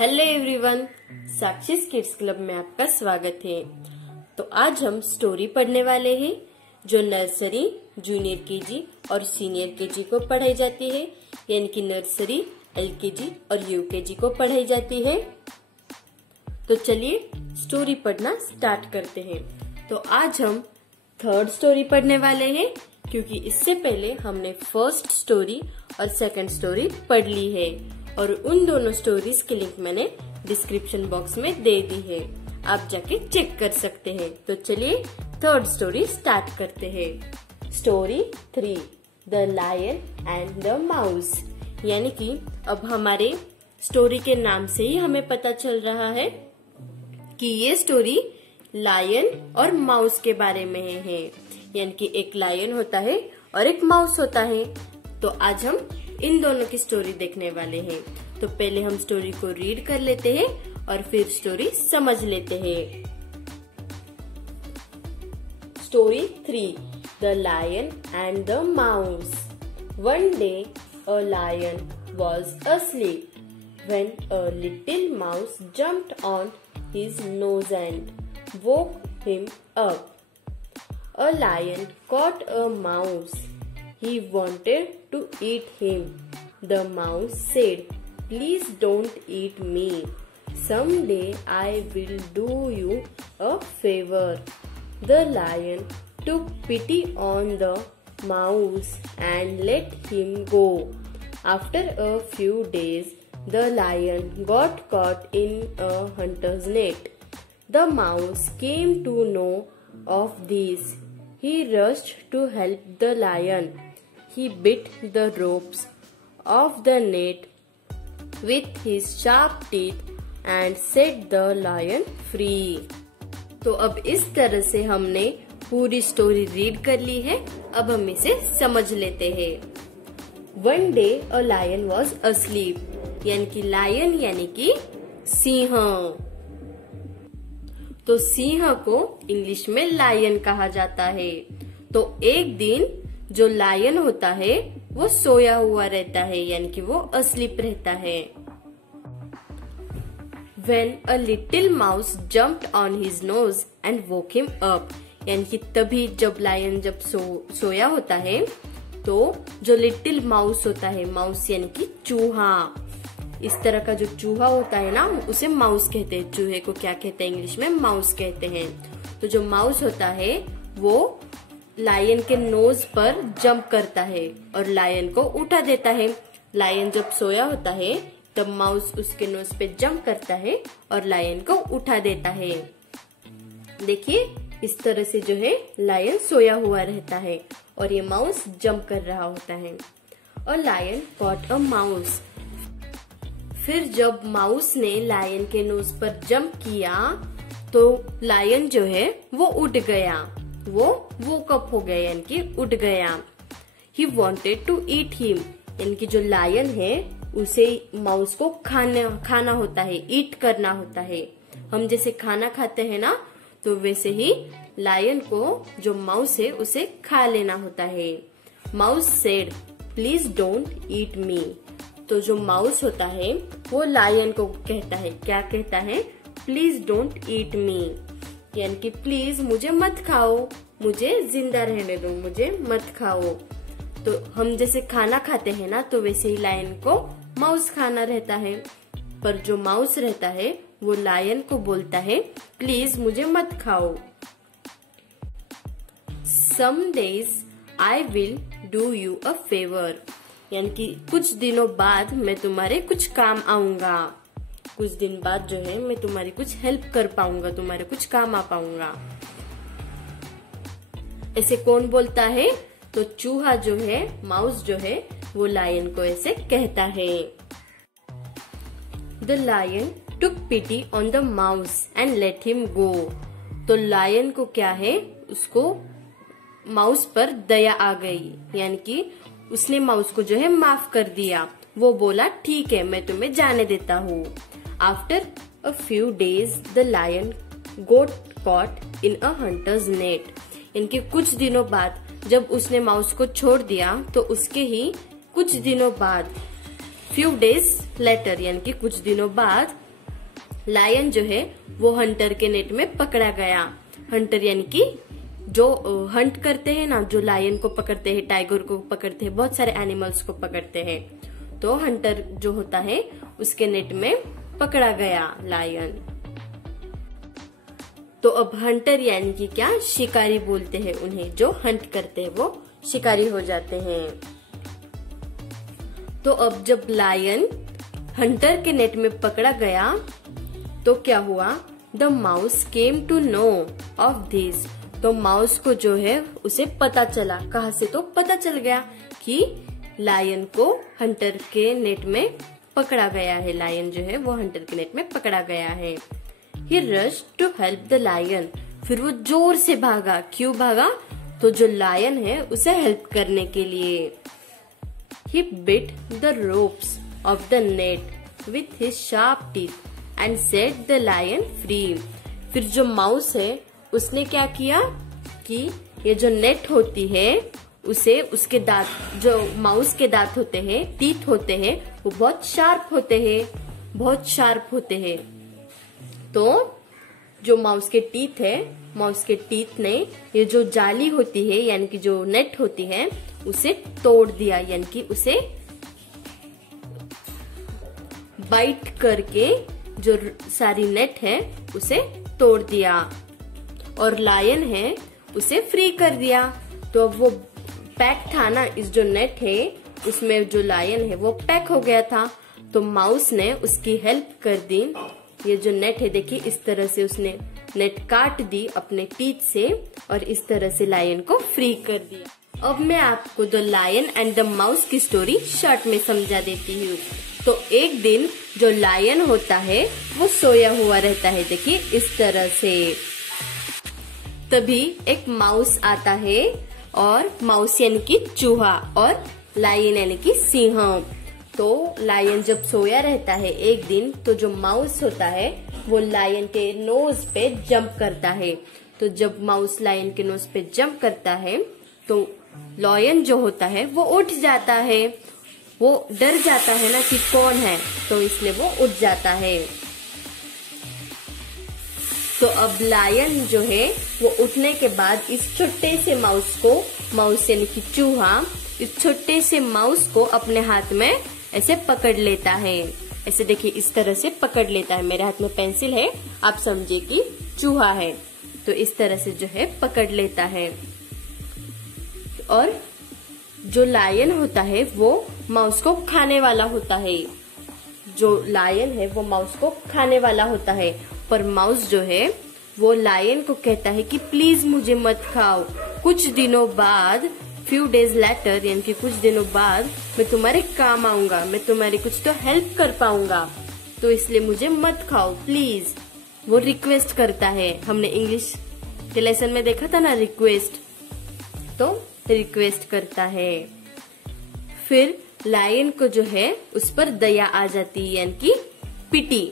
Hello everyone, साक्षी kids club में आपका स्वागत है। तो आज हम स्टोरी पढ़ने वाले हैं जो नर्सरी, जूनियर केजी और सीनियर केजी को पढ़ाई जाती है, यानी कि नर्सरी, एलकेजी और यूकेजी को पढ़ाई जाती है। तो चलिए स्टोरी पढ़ना स्टार्ट करते हैं। तो आज हम थर्ड स्टोरी पढ़ने वाले हैं, क्योंकि इससे पहले हमने फर्स्ट स्टोरी और सेकंड स्टोरी पढ़ ली है और उन दोनों स्टोरीज की लिंक मैंने डिस्क्रिप्शन बॉक्स में दे दी है, आप जाके चेक कर सकते हैं। तो चलिए थर्ड स्टोरी स्टार्ट करते हैं। Story 3, the lion and the mouse. यानी कि अब हमारे स्टोरी के नाम से ही हमें पता चल रहा है कि ये स्टोरी लायन और माउस के बारे में है। यानी कि एक लायन होता है और एक माउस होता है। तो आज हम इन दोनों की स्टोरी देखने वाले हैं। तो पहले हम स्टोरी को रीड कर लेते हैं और फिर स्टोरी समझ लेते हैं। Story 3, the lion and the mouse. One day a lion was asleep when a little mouse jumped on his nose and woke him up. A lion caught a mouse. He wanted to eat him. The mouse said, "Please don't eat me. Someday I will do you a favor." The lion took pity on the mouse and let him go. After a few days, the lion got caught in a hunter's net. The mouse came to know of this. He rushed to help the lion. He bit the ropes of the net with his sharp teeth and set the lion free. तो अब इस तरह से हमने पूरी story read कर ली है। अब हम इसे समझ लेते हैं। One day a lion was asleep, यानी कि लायन यानी कि सिंह। तो सिंह को इंग्लिश में लायन कहा जाता है। तो एक दिन जो लायन होता है वो सोया हुआ रहता है, यानी कि वो अस्लीप रहता है। When a little mouse jumped on his nose and woke him up, यानी कि तभी जब लायन सोया होता है तो जो लिटिल माउस होता है, माउस यानी कि चूहा, इस तरह का जो चूहा होता है ना उसे माउस कहते हैं। चूहे को क्या कहते हैं इंग्लिश में? माउस कहते हैं। तो जो माउस होता है वो लायन के नोज पर जंप करता है और लायन को उठा देता है। लायन जब सोया होता है तब माउस उसके नोज पे जंप करता है और लायन को उठा देता है। देखिए इस तरह से जो है लायन सोया हुआ रहता है और ये माउस जंप कर रहा होता है। और लायन कॉट अ माउस। फिर जब माउस ने लायन के नोज पर जंप किया तो लायन जो है वो उड़ गया, वो वोकअप हो गया, यानी कि उड़ गया। He wanted to eat him, यानी कि जो लायन है उसे माउस को खाना होता है, ईट करना होता है। हम जैसे खाना खाते हैं ना, तो वैसे ही लायन को जो माउस है उसे खा लेना होता है। Mouse said, "Please don't eat me." तो जो माउस होता है वो लायन को कहता है, क्या कहता है? "Please don't eat me", यानी कि प्लीज मुझे मत खाओ, मुझे जिंदा रहने दो, मुझे मत खाओ। तो हम जैसे खाना खाते हैं ना, तो वैसे ही लायन को माउस खाना रहता है, पर जो माउस रहता है वो लायन को बोलता है, प्लीज मुझे मत खाओ। Some days I will do you a favor, यानी कि कुछ दिनों बाद मैं तुम्हारे कुछ काम आऊंगा। कुछ दिन बाद जो है मैं तुम्हारी कुछ हेल्प कर पाऊंगा, तुम्हारे कुछ काम आ पाऊंगा। ऐसे कौन बोलता है? तो चूहा जो है, माउस जो है, वो लायन को ऐसे कहता है। The lion took pity on the mouse and let him go. तो लायन को क्या है, उसको माउस पर दया आ गई, यानी कि उसने माउस को जो है माफ कर दिया। वो बोला ठीक है मैं तुम्हें जाने देता हूँ। After a few days, the lion got caught in a hunter's net. इनके कुछ दिनों बाद जब उसने माउस को छोड़ दिया तो उसके ही कुछ दिनों बाद, few days later, यानी कि कुछ दिनों बाद लायन जो है वो हंटर के नेट में पकड़ा गया। हंटर यानी कि जो हंट करते हैं ना, जो लायन को पकड़ते हैं, टाइगर को पकड़ते हैं, बहुत सारे एनिमल्स को पकड़ते हैं। तो हंटर जो होता है उसके नेट में पकड़ा गया लायन। तो अब हंटर यानी कि क्या, शिकारी बोलते हैं उन्हें, जो हंट करते हैं वो शिकारी हो जाते हैं। तो अब जब लायन हंटर के नेट में पकड़ा गया तो क्या हुआ, the mouse came to know of this. तो माउस को जो है उसे पता चला, कहाँ से, तो पता चल गया कि लायन को हंटर के नेट में पकड़ा गया है। लायन जो है वो हंटर के नेट में पकड़ा गया है। He rushed to help the lion. फिर वो जोर से भागा। क्यों भागा, तो जो लायन है उसे हेल्प करने के लिए। He bit the ropes of the net with his sharp teeth and set the lion free. फिर जो माउस है उसने क्या किया कि ये जो नेट होती है उसे, उसके दांत, जो माउस के दांत होते हैं, टीथ होते हैं, वो बहुत शार्प होते हैं, बहुत शार्प होते हैं। तो जो माउस के टीथ है, माउस के टीथ ने ये जो जाली होती है यानी कि जो नेट होती है उसे तोड़ दिया, यानी कि उसे बाइट करके जो सारी नेट है उसे तोड़ दिया और लायन है उसे फ्री कर दिया। तो अब वो पैक था ना, इस जो नेट है उसमें जो लायन है वो पैक हो गया था। तो माउस ने उसकी हेल्प कर दी। ये जो नेट है देखिए, इस तरह से उसने नेट काट दी अपने टीथ से और इस तरह से लायन को फ्री कर दिया। अब मैं आपको the lion and the mouse की स्टोरी शॉर्ट में समझा देती हूँ। तो एक दिन जो लायन होता है वो सोया हुआ रहता है, देखिए इस तरह से। तभी एक माउस आता है, और माउस यानी कि चूहा और लायन यानी कि सिंह। तो लायन जब सोया रहता है एक दिन, तो जो माउस होता है वो लायन के नोज पे जंप करता है। तो जब माउस लायन के नोज पे जंप करता है तो लायन जो होता है वो उठ जाता है। वो डर जाता है ना कि कौन है, तो इसलिए वो उठ जाता है। तो अब लायन जो है वो उठने के बाद इस छोटे से माउस को, माउस यानी कि चूहा, इस छोटे से माउस को अपने हाथ में ऐसे पकड़ लेता है। ऐसे देखिए इस तरह से पकड़ लेता है। मेरे हाथ में पेंसिल है, आप समझिए कि चूहा है। तो इस तरह से जो है पकड़ लेता है। और जो लायन होता है वो माउस को खाने वाला होता है। जो लायन है वो माउस को खाने वाला होता है, पर माउस जो है वो लायन को कहता है कि प्लीज मुझे मत खाओ। कुछ दिनों बाद, फ्यू डेज लेटर, यानी कि कुछ दिनों बाद मैं तुम्हारे काम आऊंगा, मैं तुम्हारी कुछ तो हेल्प कर पाऊंगा, तो इसलिए मुझे मत खाओ प्लीज। वो रिक्वेस्ट करता है। हमने इंग्लिश के लेसन में देखा था ना रिक्वेस्ट, तो रिक्वेस्ट करता है। फिर लायन को जो है उस पर दया आ जाती है, यानी कि पिटी।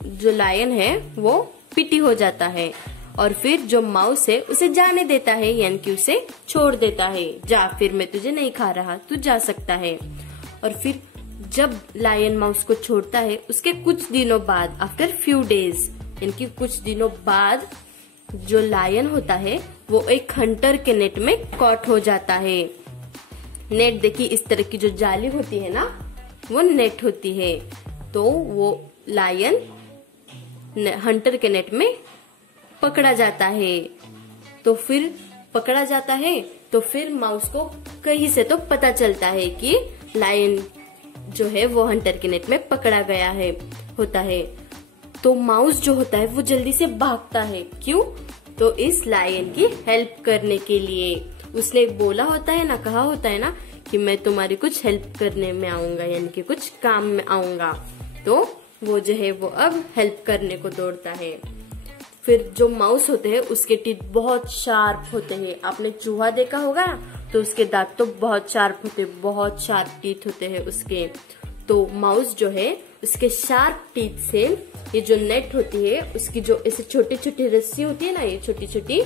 जो लायन है वो पिटी हो जाता है और फिर जो माउस है उसे जाने देता है, यानी कि उसे छोड़ देता है। जा, फिर मैं तुझे नहीं खा रहा, तू जा सकता है। और फिर जब लायन माउस को छोड़ता है उसके कुछ दिनों बाद, आफ्टर फ्यू डेज, यानी कि कुछ दिनों बाद, जो लायन होता है वो एक हंटर के नेट में कॉट हो जाता है। नेट देखिए इस तरह की जो जाली होती है ना, वो नेट होती है। तो वो लायन हंटर के नेट में पकड़ा जाता है। तो फिर पकड़ा जाता है तो फिर माउस को कहीं से तो पता चलता है कि लायन जो है वो हंटर के नेट में पकड़ा गया है होता है। तो माउस जो होता है वो जल्दी से भागता है। क्यों? तो इस लायन की हेल्प करने के लिए। उसने बोला होता है ना, कहा होता है ना कि मैं तुम्हारी कुछ हेल्प करने में आऊंगा, यानी कि कुछ काम में आऊंगा। तो वो जो है वो अब हेल्प करने को दौड़ता है। फिर जो माउस होते हैं उसके टीथ बहुत शार्प होते हैं। आपने चूहा देखा होगा तो उसके दांत तो बहुत शार्प होते हैं, बहुत शार्प टीथ होते हैं उसके। तो माउस जो है उसके शार्प टीथ से ये जो नेट होती है उसकी जो ऐसे छोटी छोटी रस्सी होती है ना, ये छोटी छोटी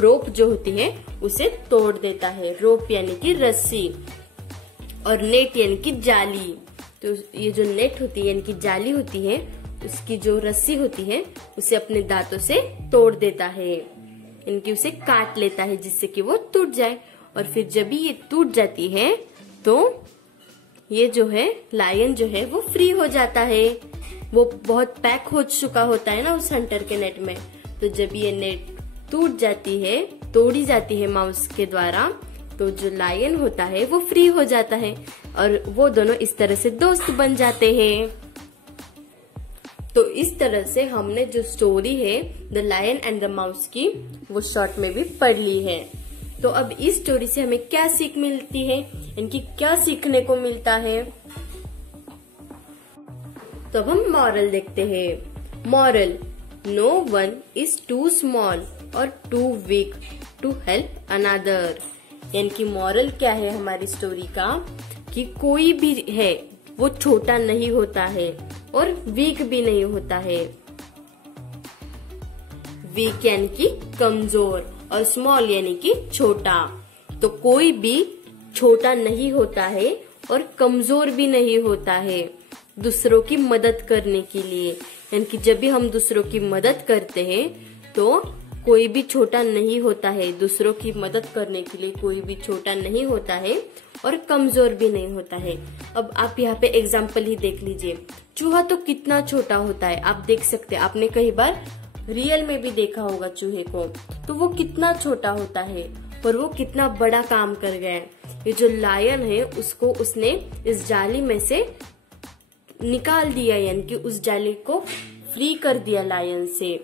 रोप जो होती है उसे तोड़ देता है। रोप यानी कि रस्सी और नेट यानी कि जाली। तो ये जो नेट होती है यानी कि जाली होती है उसकी जो रस्सी होती है उसे अपने दांतों से तोड़ देता है, इनकी उसे काट लेता है जिससे कि वो टूट जाए। और फिर जब भी ये टूट जाती है तो ये जो है लायन जो है वो फ्री हो जाता है। वो बहुत पैक हो चुका होता है ना उस हंटर के नेट में, तो जब ये नेट टूट जाती है, तोड़ी जाती है माउस के द्वारा, तो जो लायन होता है वो फ्री हो जाता है और वो दोनों इस तरह से दोस्त बन जाते हैं। तो इस तरह से हमने जो स्टोरी है the lion and the mouse की वो शॉर्ट में भी पढ़ ली है। तो अब इस स्टोरी से हमें क्या सीख मिलती है, इनकी क्या सीखने को मिलता है, तो अब हम मॉरल देखते हैं। Moral, no one is too small और too weak to help another. यानी कि मॉरल क्या है हमारी स्टोरी का, कि कोई भी है वो छोटा नहीं होता है और वीक भी नहीं होता है। वीक यानी कि कमजोर और स्मॉल यानी कि छोटा। तो कोई भी छोटा नहीं होता है और कमजोर भी नहीं होता है दूसरों की मदद करने के लिए। यानी कि जब भी हम दूसरों की मदद करते हैं तो कोई भी छोटा नहीं होता है, दूसरों की मदद करने के लिए कोई भी छोटा नहीं होता है और कमजोर भी नहीं होता है। अब आप यहाँ पे एग्जाम्पल ही देख लीजिए, चूहा तो कितना छोटा होता है, आप देख सकते हैं, आपने कई बार रियल में भी देखा होगा चूहे को, तो वो कितना छोटा होता है और वो कितना बड़ा काम कर गया है। ये जो लायन है उसको उसने इस जाली में से निकाल दिया, यानी कि उस जाली को फ्री कर दिया लायन से,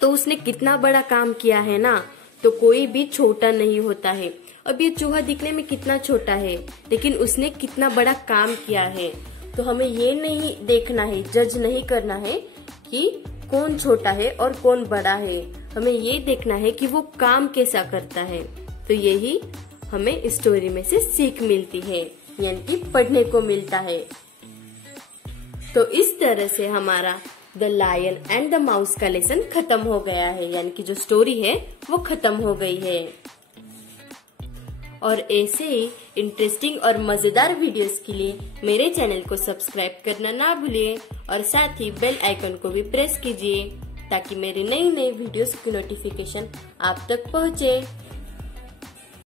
तो उसने कितना बड़ा काम किया है ना। तो कोई भी छोटा नहीं होता है। अब ये चूहा दिखने में कितना छोटा है लेकिन उसने कितना बड़ा काम किया है। तो हमें ये नहीं देखना है, जज नहीं करना है कि कौन छोटा है और कौन बड़ा है, हमें ये देखना है कि वो काम कैसा करता है। तो यही हमें इस स्टोरी में से सीख मिलती है, यानी कि पढ़ने को मिलता है। तो इस तरह से हमारा the lion and the mouse का लेसन खत्म हो गया है, यानी कि जो स्टोरी है वो खत्म हो गई है। और ऐसे ही इंटरेस्टिंग और मजेदार वीडियोस के लिए मेरे चैनल को सब्सक्राइब करना ना भूलिए और साथ ही बेल आइकन को भी प्रेस कीजिए ताकि मेरे नई वीडियोस की नोटिफिकेशन आप तक पहुंचे।